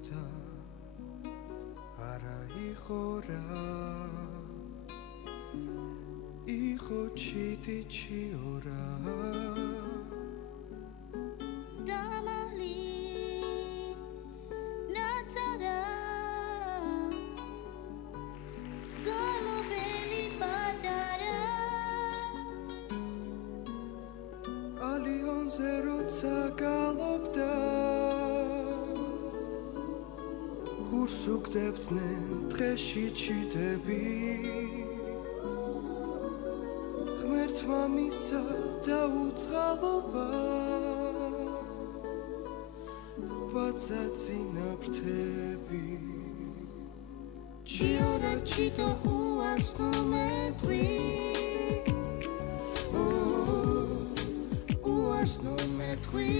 გლობდა არა იყო რა იყო ჩიტიჩიორა სუქდებდნენ დღეში ჩიტები ღმერთმა მისცა დაუწყალობა ბაცაცინა ფრთები ჩიორა ჩიტო უარს ნომეტყვი უარს ნომეტყვი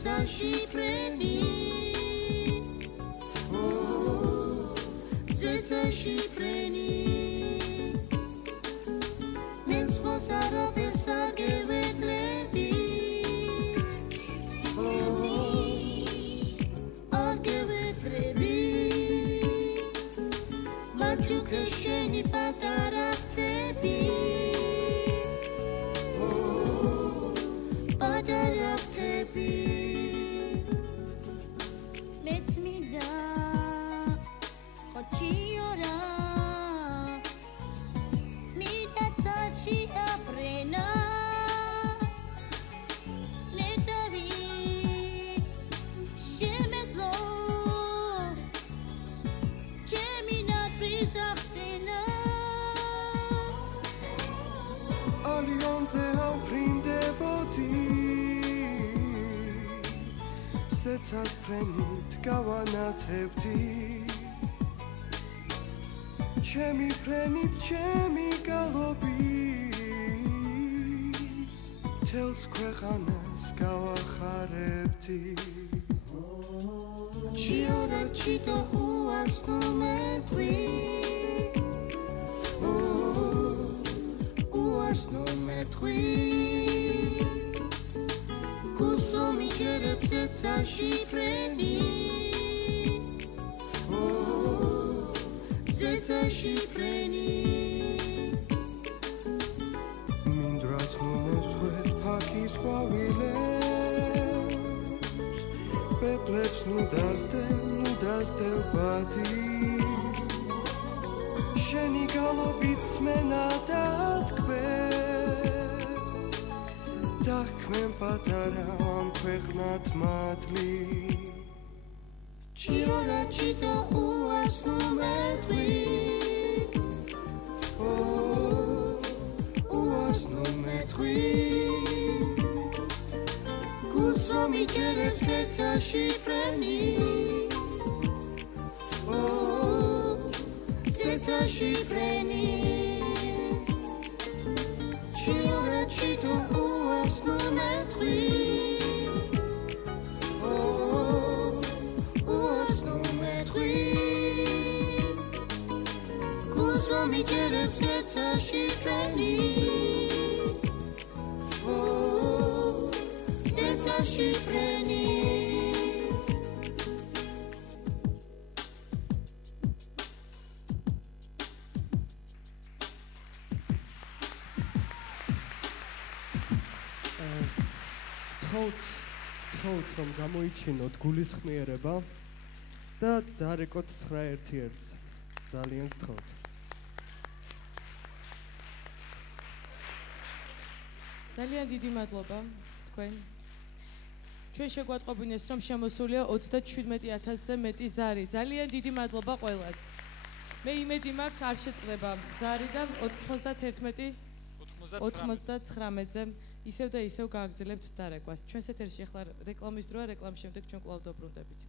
Sashi preni Oh Sashi preni Mesmo sara persa che vedrebi Oh Anche vedrebi Ma giù che scegli pataraktebi Oh Pataraktebi Alionze aprindebodi Setsas prenit gavanatebdi Chemi prenit chemi galobi Tels kveganas gavaxarebdi Chiora chito uars nometvi no metri Kuso mi cherepset sashi preni Oh sashi preni Mindras no meswet pakis quaviles Peplebs nu daste bati Sheni galobits menadat Takmen patara am ქვეყნად მადლი Chiora chito uars numetri Oh uars numetri Kuso mi chereps sashi preni Oh sashi preni Chiora chito uars numetri Oh uars numetri Kuso mi chereps sashi preni Oh sashi preni თხოვთ რომ გამოიჩინოთ გულისხმიერება და დარეკოთ 9-1-ს. ძალიან გთხოვთ. ძალიან დიდი მადლობა თქვენ. ჩვენ შეგვატყობინეს რომ შემოსულია 37000-ზე მეტი ზარი. ძალიან დიდი მადლობა ყველას. მე იმედი მაქვს არ შეწყდება ზარი და 99-ზე ისევ და ისევ გააგრძელებთ დარეკვას. ჩვენს ეთერში ახლა რეკლამის დროა, რეკლამის შემდეგ ჩვენ კვლავ დაბრუნდებით.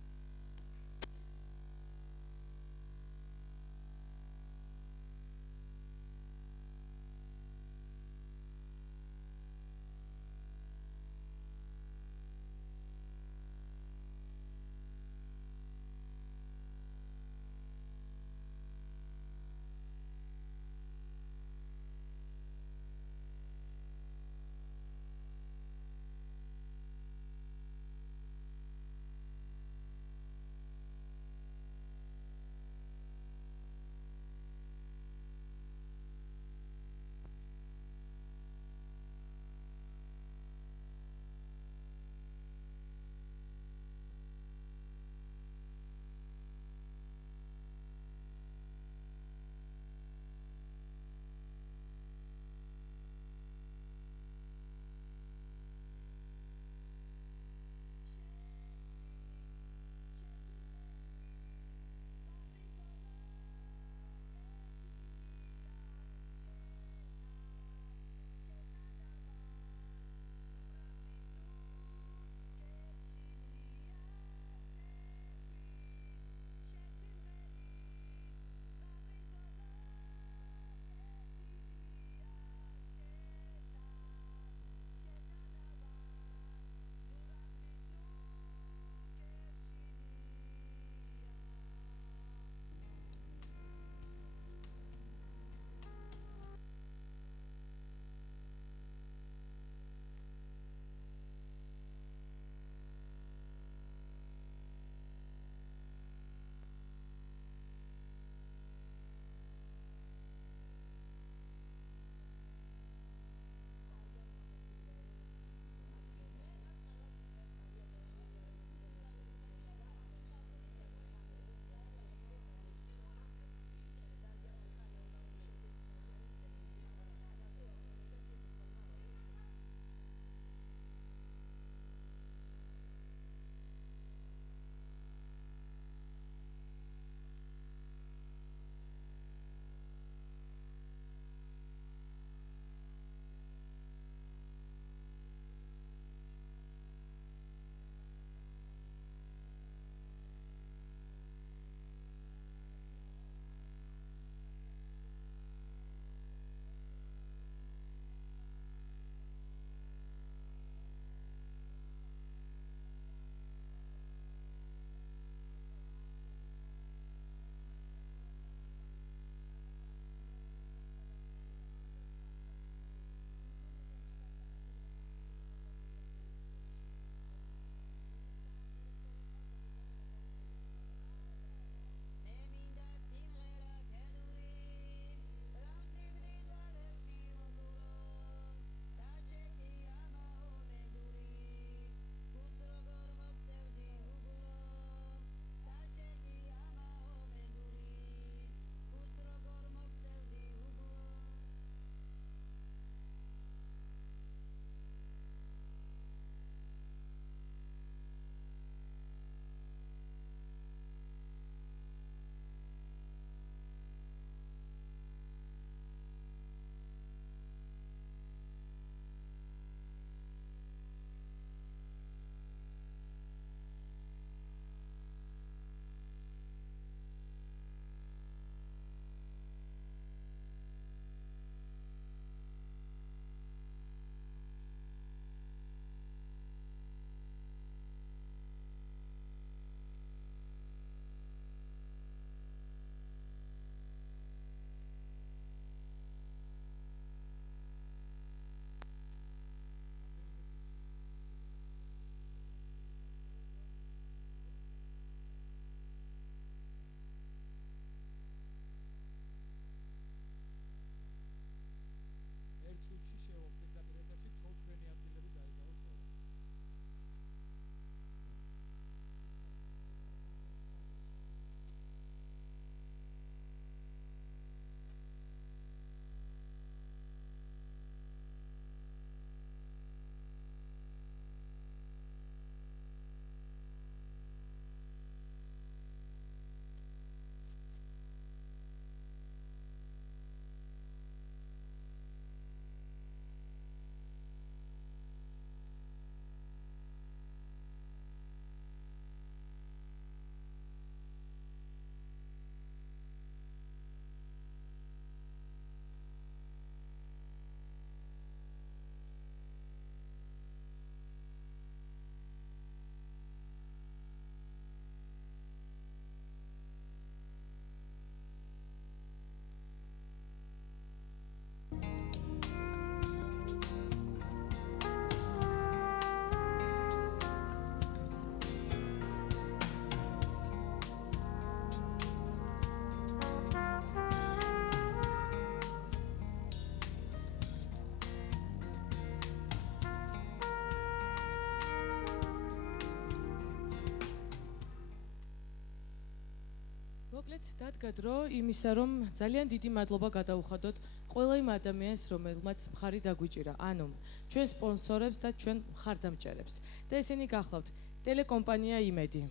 მოვადგათ დრო იმისა, რომ ძალიან დიდი მადლობა გადაუხადოთ ყველა იმ ადამიანს, რომელმაც მხარი დაგვიჭირა, ანუ ჩვენ სპონსორებს და ჩვენ მხარდამჭერებს. და ესენი გახლავთ ტელეკომპანია იმედი.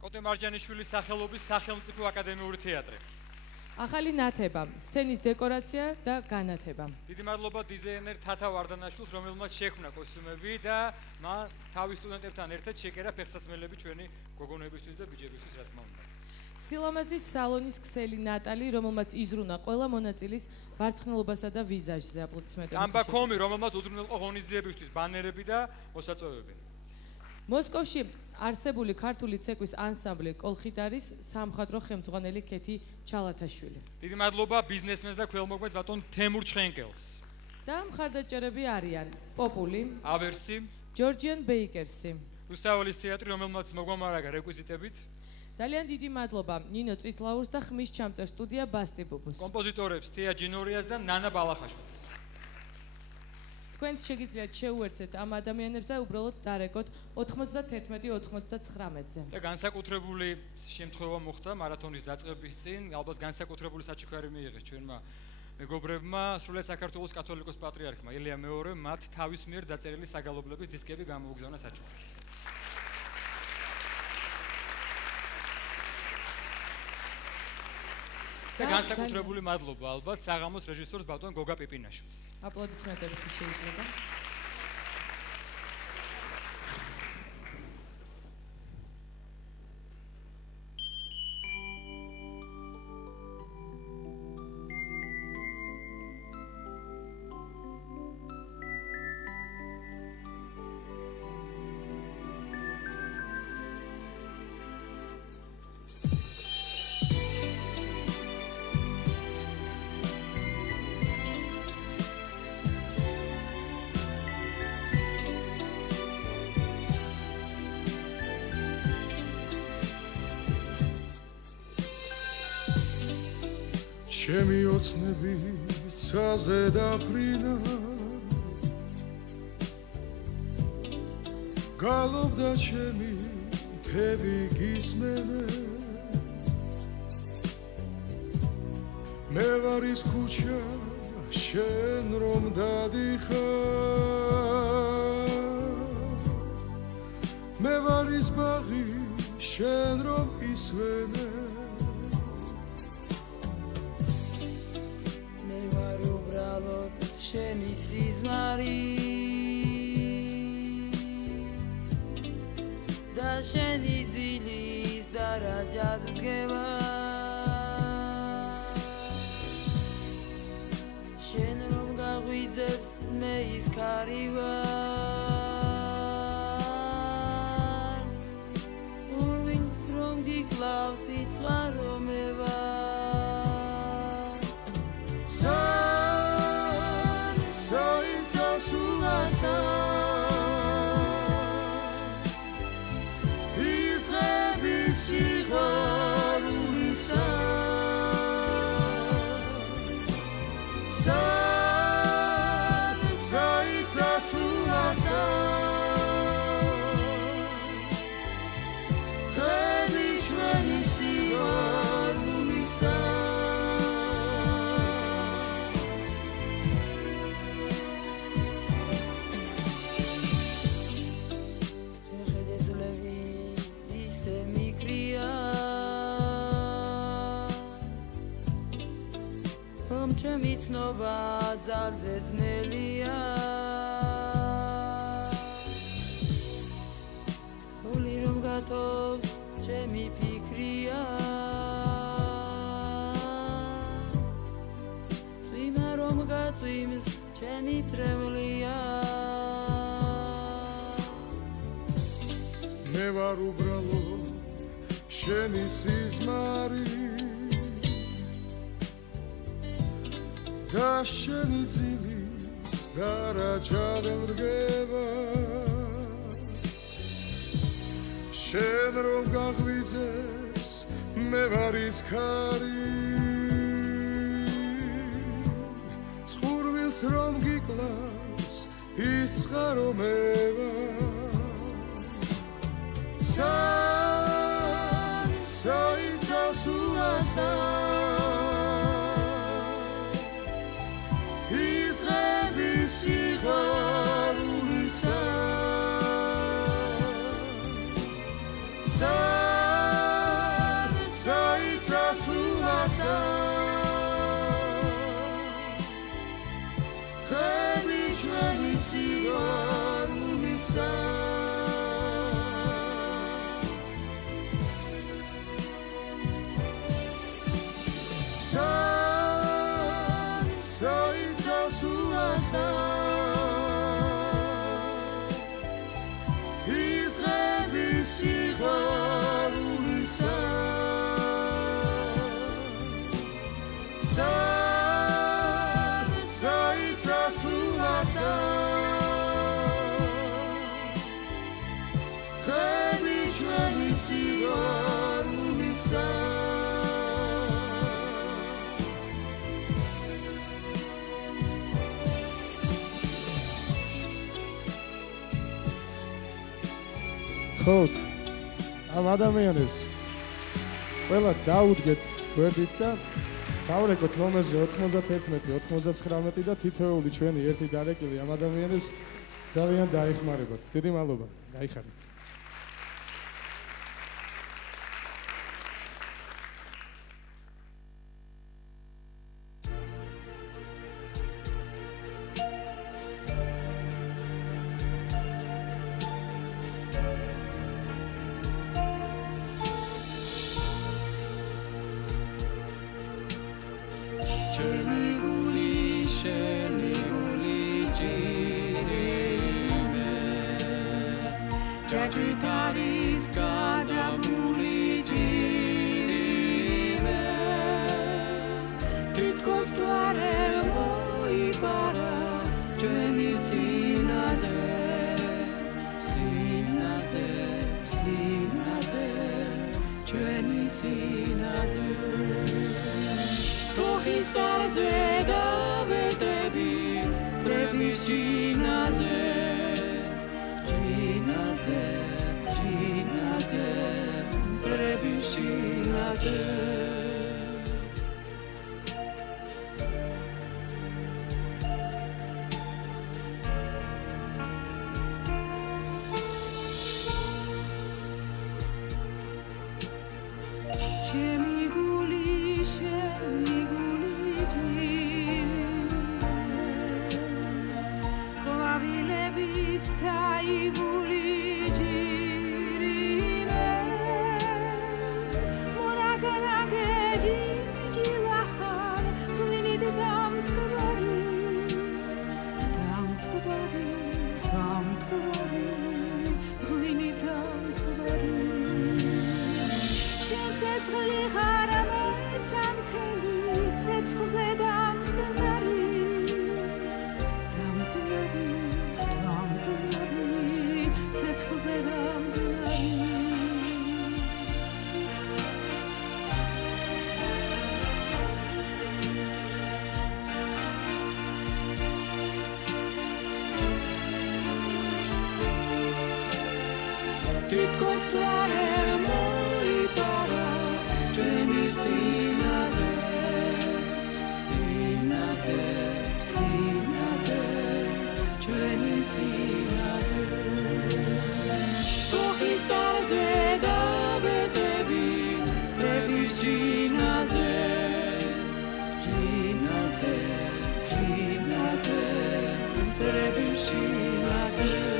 კოტე მარჯანიშვილის სახელობის სახელმწიფო აკადემიური თეატრი. ახალი ნათება, სცენის დეკორაცია და განათება. დიდი მადლობა დიზაინერ თათა ვარდანაშვილს, რომელმაც შექმნა კოსტიუმები და მან თავის სტუდენტებთან ერთად შეკერა ფეხსაცმელები ჩვენი გოგონებისთვის და ბიჭებისთვის, რა თქმა უნდა. სილამაზის სალონის ქსელი ნატალი, რომელმაც იზრუნა ყველა მონაწილის ვარცხნილობასა და ვიზაჟზე. აპლოდისმენტები. სტამბა.com, რომელმაც უზრუნველყო ღონისძიებისთვის ბანერები და მოსაწვევები. მოსკოვში არსებული ქართული ცეკვის ანსამბლი კოლხიდარის სამხატვრო ხელმძღვანელი ქეთი ჩალათაშვილი. დიდი მადლობა ბიზნესმენს და ქველმოქმედს ბატონ თემურ ჩხენკელს. და მხარდაჭერები არიან პოპული, ავერსი, ჯორჯიან ბეიკერსი. რუსთაველის თეატრი, რომელმაც მოგვამარაგა რეკვიზიტებით. ძალიან დიდი მადლობა ნინო წითლაურს და ხმის ჩამწერ სტუდია ბასტი ბუბუს. კომპოზიტორებს თეა ჯინორიას და ნანა ბალახაშვილს. თქვენ შეგიძლიათ შეუერთდეთ ამ ადამიანებს და უბრალოდ დარეკოთ 91-99-ზე. და განსაკუთრებული შემთხვევა მოხდა მარათონის დაწყების წინ, ალბათ განსაკუთრებული საჩუქარი მიიღეს ჩვენმა მეგობრებმა, სრულიად საქართველოს კათოლიკოს პატრიარქმა ელია მეორემ მათ თავის მიერ დაწერილი საგალობლების დისკები გამოუგზავნა საჩუქრით. და განსაკუთრებული მადლობა ალბათ საღამოს რეჟისორს ბატონ გოგა პიპინაშვილს. აპლოდისმენტები შეიძლება. ჩემი ოცნები ცაზე დაფრინა გალობდა ჩემი თები გისმენე მე ვარ ის ქუჩა შენ რომ დადიხარ მე ვარ ის ბაღი შენ რომ ისვენე შენი სიზმარი და შენი ძილის დარაჯა დგება შენ რომ გაღვიძებს მე ის ქარი ვარ ურვინს რომ გიკლავს ის ხარო მე ვარ მიცნობა ძალზე ძნელია თული რომ გათობს ჩემი ფიქრია წვიმა რომ გაწვიმს ჩემი ფრევლია მე ვარ უბრალოდ შენი სიზმარი და შენი ძილის დარაჯა დგება შენ რომ გაღვიძებს მე ვარ ის ქარი წყურვილს რომ გიკლავს ის ხარო მე ვარ საიცას უას ის დღები სიყვარულისა საიცა სულასა ხები ჩვენი სიყვარულისა საიცა სულასა ის დღები სიყვარულისა საიცა სულასა ხები ჩვენი სიყვარულისა ხოთ ამ ადამიანებს ყველა დაუდგეთ გვერდით და დავრეკოთ ნომერზე 91-99 და თითოეული ჩვენი ერთი დარეკილი ამ ადამიანებს ძალიან დაეხმარებათ. დიდი მადლობა. გაიხარით. Judge God of Muligime Titkos klare moi para Jeni sinaze Sinaze Sinaze Jeni sinaze Tohistaze Davetebi Trebis sinaze Ginaze, trebis ginaze. Chemi guli Kovavile bistai guli Titkos klare moi para Jeni sinaze Sinaze Sinaze Jeni sinaze Tohistaze Davetebi Trebis ginaze Ginaze Ginaze Trebis ginaze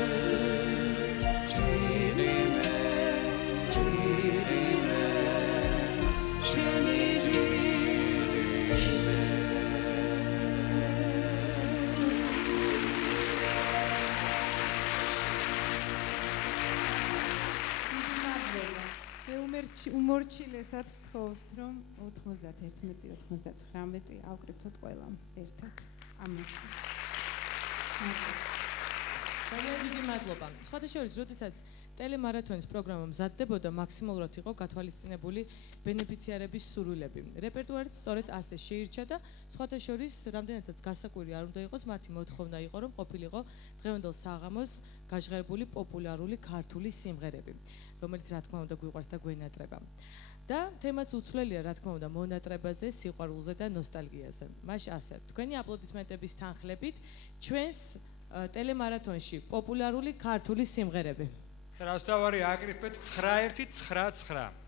უმორჩილესად ვთხოვთ, რომ 91-99 ავკრიფოთ ყველა ერთად ამაში. ძალიან დიდი მადლობა. სხვათა შორის, როდესაც ტელემარათონის პროგრამა მზადდებოდა, მაქსიმალურად იყო გათვალისწინებული ბენეფიციარების სურვილები. რეპერტუარიც სწორედ ასე შეირჩა და სხვათა შორის, რამდენადაც გასაკვირი არ უნდა იყოს, მათი მოთხოვნა იყო, რომ ყოფილიყო დღევანდელ საღამოს გაჟღერებული პოპულარული ქართული სიმღერები, რომელიც რა თქმა უნდა გვიყვარს და გვენატრება. და თემაც უცვლელია, რა თქმა უნდა, მონატრებაზე, სიყვარულზე და ნოსტალგიაზე. მაშ ასე, თქვენი აპლოდისმენტების თანხლებით ჩვენს ტელემარათონში პოპულარული ქართული სიმღერები. რასთავარი აკრიფეთ 9199.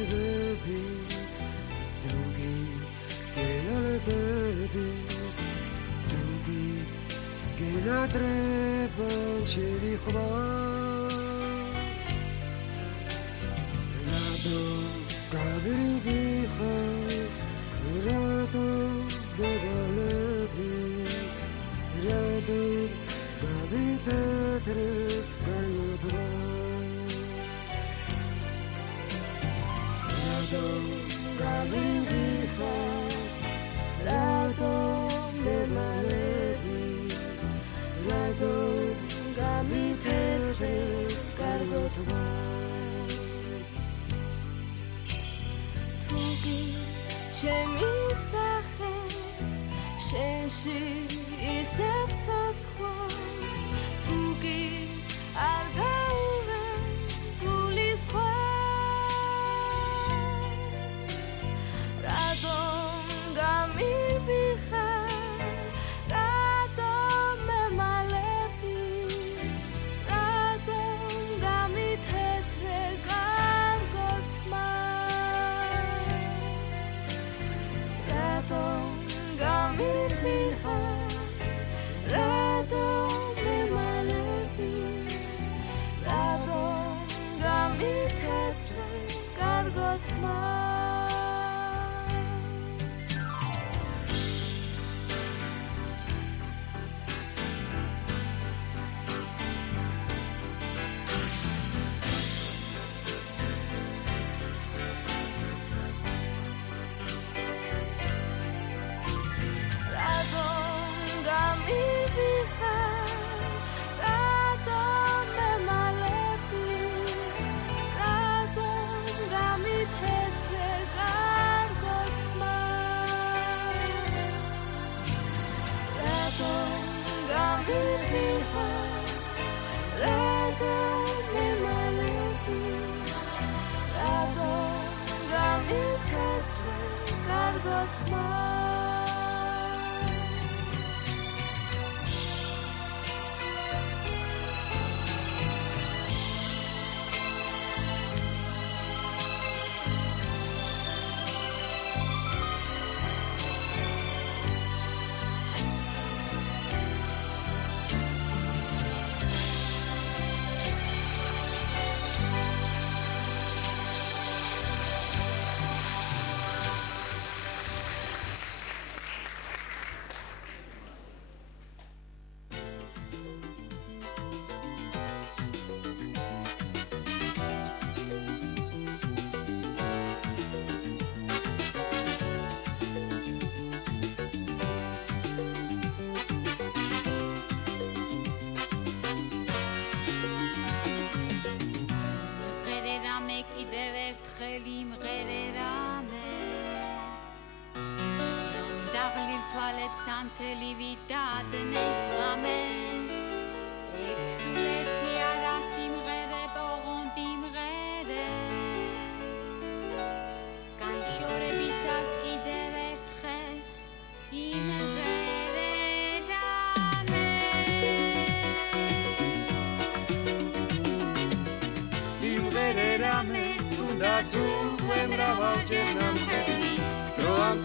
Baby, Doogie, get a baby, Doogie, get a treba, cherry khwa, Rado, kabri bikha, Rado, bebalebi, Rado, gabi tetre, karutba.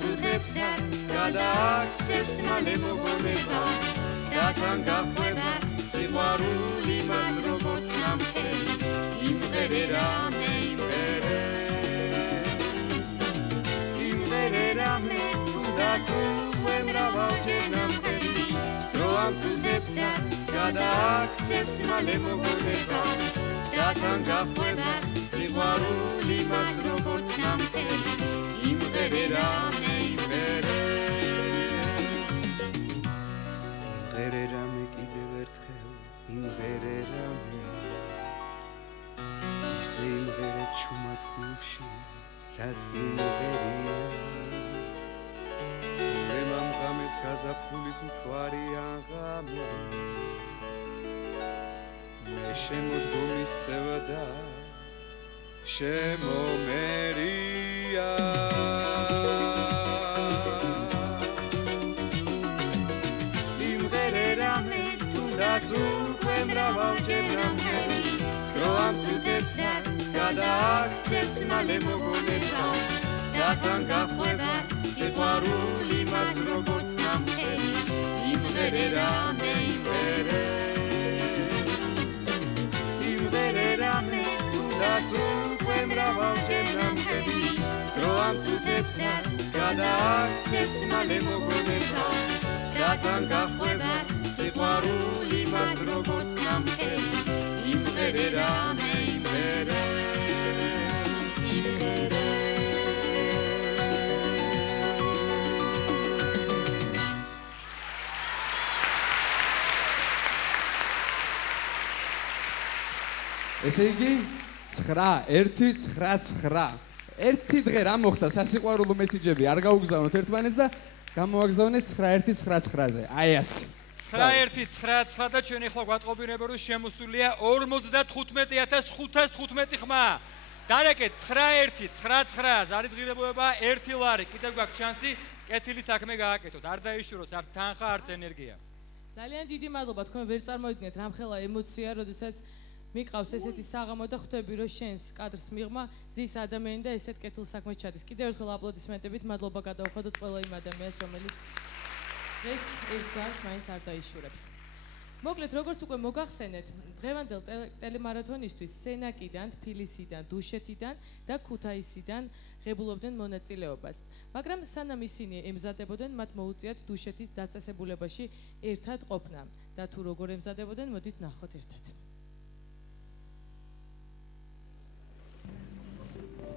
თუთებსაც გადააქცევს მალე მოგონება და თან გახვევა სიყვარული მას როგორც ნამხელი იმღერე რამე იმღერე რამე თუნდაც უკვე მრავალჯერ ნამხელი დრო ამ თუთებსაც გადააქცევს მალე მოგონება და თან გახვევა სიყვარული მას როგორც ნამხელი იმღერე რამე იმღერე რამე კიდევ ერთხელ იმღერე რამე ისე იმღერე ჩუმად გულში რაც იმღერია მე მამღამეს გაზაფხულის მთვარი აღამე მე შემოდგომის სევდა შემომერია თუნდაც უკვე მრავალჯერ ნამხელი დრო ამ თუთებსაც გადააქცევს მალე მოგონება და თან გახვევა სიყვარული მას როგორც ნამხელი იმღერე რამე იმღერე რამე თუნდაც უკვე მრავალჯერ ნამხელი დრო ამ თუთებსაც გადააქცევს მალე მოგონება და თან გახვევა სიყვარული მას როგორც ნამხელი იმღერე რამე იმღერე ესე იგი 9-1-9-9 ერთი დღე რა მოხდა სასიყვარულო მესიჯები არ გაუგზავნოთ ერთმანეთს და გამოაგზავნეთ 9-1-9-9-ზე აი ასე 9-1-9-9 და ჩვენ ახლა გვატყობინებთ რომ შემოსულია 55515 ხმა. დარეკეთ 9-1-9-9 არის ღირებულება 1 ლარი. კიდევ გვაქვს შანსი კეთილი საქმე გააკეთოთ. არ დაიშუროთ არც თანხა, არც ენერგია. ძალიან დიდი მადლობა თქვენ ვერ წარმოიდგინეთ რამხელა ემოცია, როდესაც მიყავს ესეთი საღამო და ხვდები რომ შენს კადრს მიღმა ზის ადამიანი და ესეთ კეთილ საქმეს ჩადის. კიდევ ერთხელ აპლოდისმენტებით მადლობა გადავხადოთ ყველა იმ ადამიანს, რომელიც ეს ერთზარს მაინც არ დაიშურებს. მოკლედ, როგორც უკვე მოგახსენეთ, დღევანდელ ტელემარათონისთვის სენაკიდან, თბილისიდან, დუშეთიდან და ქუთაისიდან ღებულობდნენ მონაწილეობას. მაგრამ სანამ ისინი ემზადებოდნენ, მათ მოუწიათ დუშეთის დაწესებულებაში ერთად ყოფნა. და თუ როგორ ემზადებოდნენ, მოდით ნახოთ ერთად.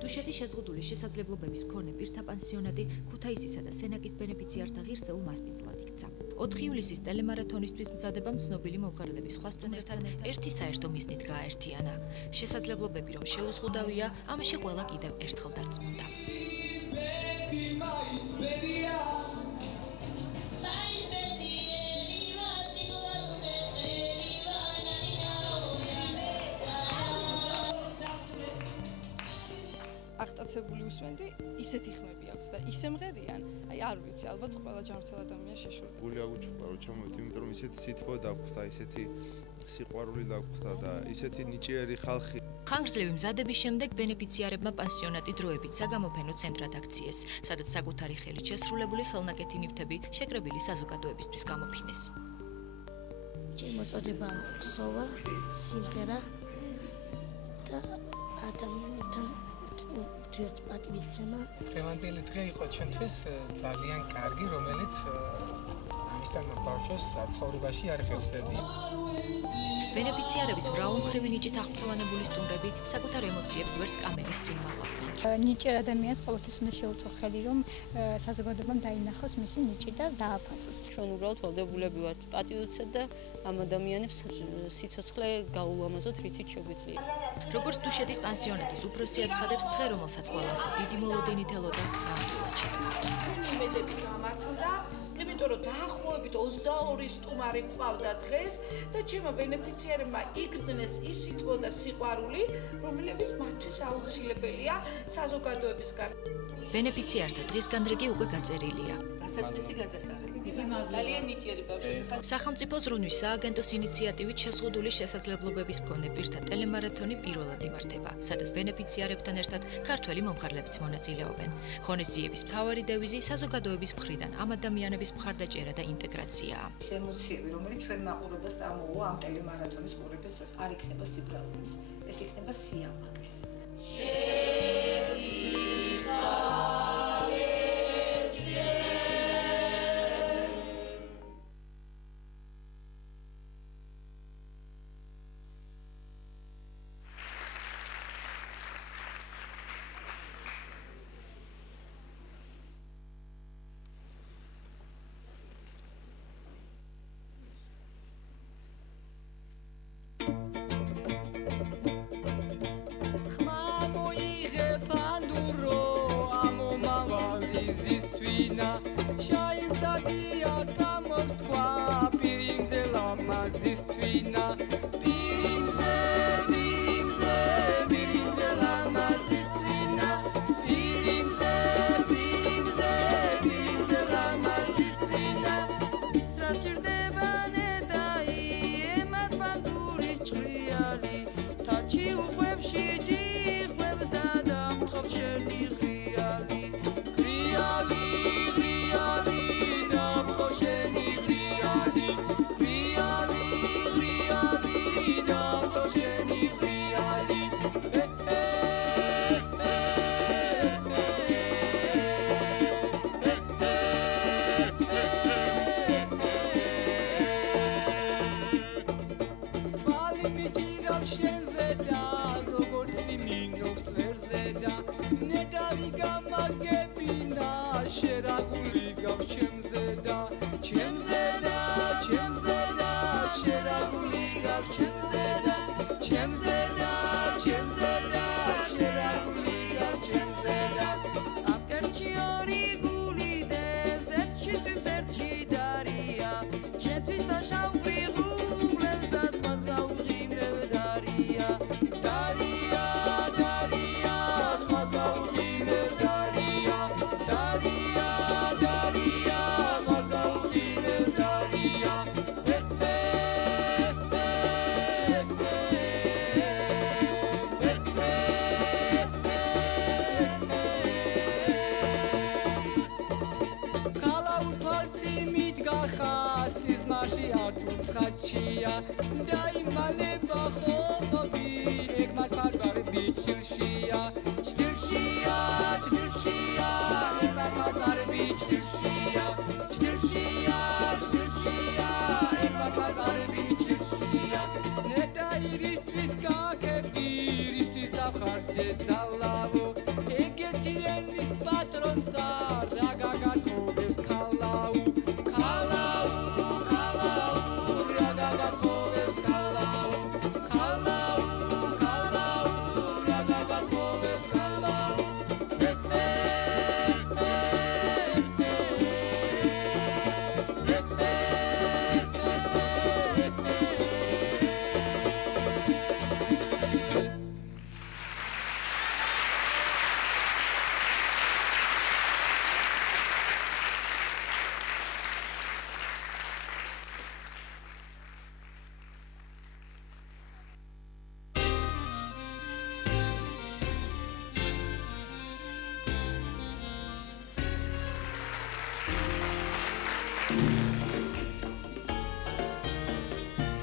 დუშეთის შეზღუდული შესაძლებლობების მქონე პირთა პანსიონატი ქუთაისისა და სენაკის ბენეფიციართა ღირსეულ მასპინძლად იქცა. 4 ივლისის ტელემარათონისთვის მზადებამ ცნობილი მომღერლების სხვასთან ერთად ერთი საერთო მიზნით გააერთიანა. შესაძლებლობები რომ შეუზღუდავია, ამაში ყველა კიდევ ერთხელ დარწმუნდა. აღტაცებული უსვენდი, ისეთი ხმები აქვს და ისე მღერიან, აი არ ვიცი, ალბათ ყველა ჯანმრთელ ადამიანს შეშურდა. გული აღუჩუქა რომ ჩამოვედი, იმიტომ რომ ისეთი სითბო დაგვხვდა, ისეთი სიყვარული დაგვხვდა და ისეთი ნიჭიერი ხალხი. ხანგრძლივი მზადების შემდეგ ბენეფიციარებმა პანსიონატი დროებით საგამოფენო ცენტრად აქციეს, სადაც საკუთარი ხელით შესრულებული ხელნაკეთი ნივთები შეკრებილი საზოგადოებისთვის გამოფინეს. ჩემი მოწოდება სოვა, სიმღერა და ადამიანთან პატივისცემა. დღევანდელი დღე იყო ჩვენთვის ძალიან კარგი, რომელიც ამისთან ბავშვებს ცხოვრებაში არ ღირსებია. ბენეფიციარების მრავალმხრივი ნიჭით აღფრთოვანებული სტუმრები საკუთარ ემოციებს ვერც კამერის წინ მაღალდნენ. ნიჭიერ ადამიანს ყოველთვის უნდა შეუწყო ხელი, რომ საზოგადოებამ დაინახოს მისი ნიჭი და დააფასოს. ჩვენ უბრალოდ ვალდებულები ვართ პატივცეთ და ამ ადამიანებს სიცოცხლე გაულამაზოთ, რითიც შეგვიძლია. როგორც დუშეთის პანსიონატის უფროსი აცხადებს, დღე რომელსაც ყველას დიდი მოლოდინით ელოდა, ნამდვილად შედგა. იმედები გამართლდა, იმიტომ რომ დაახლოებით 22 სტუმარი ყავდა დღეს და ჩემო ბენეფიციარებმა იგრძნეს ის სითბო და სიყვარული, რომლებიც მათთვის აუცილებელია საზოგადოებისგან. ბენეფიციართა დღის განრიგი უკვე გაწერილია. გასაწყისი გადასარევი. ძალიან ნიჭიერი ბავშვი ხარ. სახელმწიფო ზრუნვის სააგენტოს ინიციატივით შეზღუდული შესაძლებლობების მქონე პირთა ტელემარათონი პირველად იმართება, სადაც ბენეფიციარებთან ერთად ქართველი მომხარლებიც მონაწილეობენ. ღონისძიების მთავარი დევიზი საზოგადოების მხრიდან ამ ადამიანების მხარდაჭერა და ინტეგრაციაა. ეს ემოციები, რომელიც ჩვენ მაყურებელს წამოუვა ამ ტელემარათონის ყურების დროს, არ იქნება სიბრალუის, ეს იქნება სიამაყის.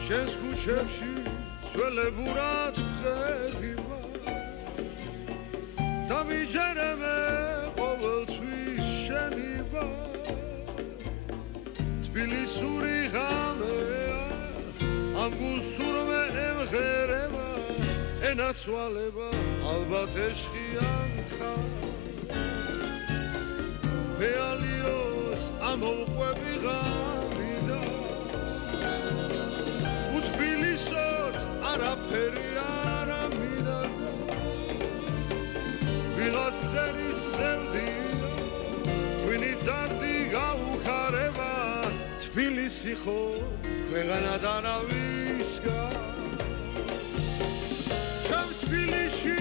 შენს ქუჩებში ძველებურად ხერხიმა და მიჯერებე ყოველთვის შენიბა თბილისური ღამეა ამ გუსტურმე ემღერება ენაცვალება ალბათ ეშხიანქა რეალიოს ამოვყვები ღამიდა უთბილისოთ არაფერი არა მინდა ვიღაც ღერის სევდია ვინი დარდი გაუხარება თბილისი ხო ქვეყანა დარავის გავს ჩემს თბილისში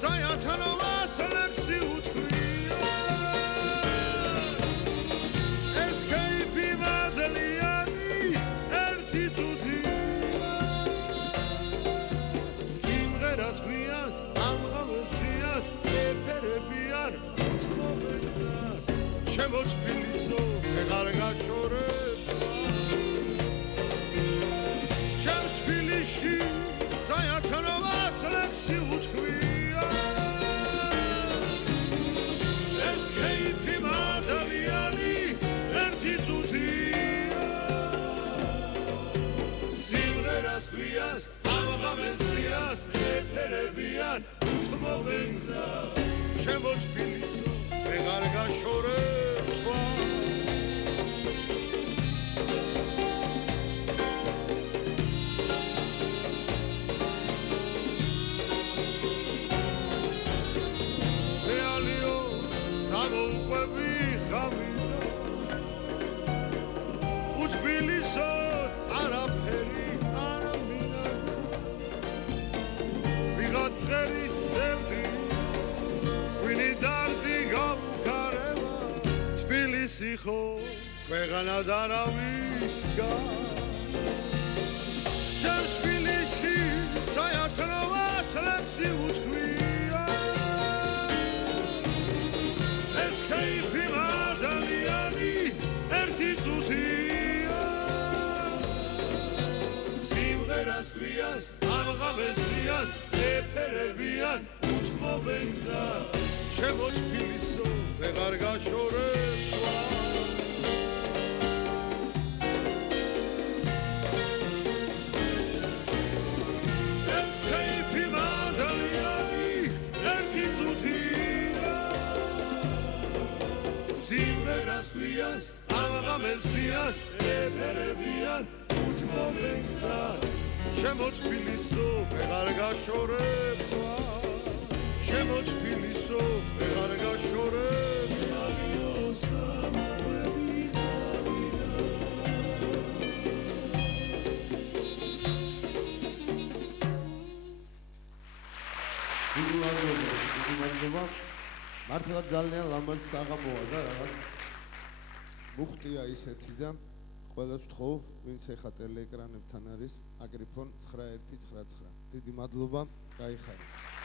საათანოვას ლექსი უთქვია საათნობას ლექსი უთქვია ეს კეიფი მადალიანი ერთი წუთია სიმღერას გვიას ამღამეს ძიას ეფერებიან უთმობენგზას ჩემო თბილისო ვეღარ გაშორებ თქვა რეალიო სამოუყვები ხამიდა უთბილისო არაფერი არ მინაგა ვიღაც ღერის სევდი ვინი დარდი გავუქარება თბილისი ხო ქვეყანა და რავისგა ჩემ თბილისში საათნობას ლექსი უთქვია ეს კეიფი მადალიანი ერთი წუთია სიმღერას გვიას ამღამეს ძიას ეფერებიან უთმობენგზას ჩემო თბილისო ვეღარ გაშორებ თქვა ეს კეიფი მადალიანი ერთი წუთია სიმღერას გვიას ამღამეს ძიას ეფერებიან უთმობენგზას ჩემო თბილისო ვეღარ გაშორებ თქვა ჩემო თბილისო ვეღარ გაშორებ ალიო სამოყვები ხამიდა მადლობა მართლაც ძალიან ლამაზ საღამოა და რაღაც მუხტია ისეთი და ყველას ვთხოვ ვინც ეხა ტელეეკრანებთან არის აგრიფონ 9199 დიდი მადლობა გაიხარეთ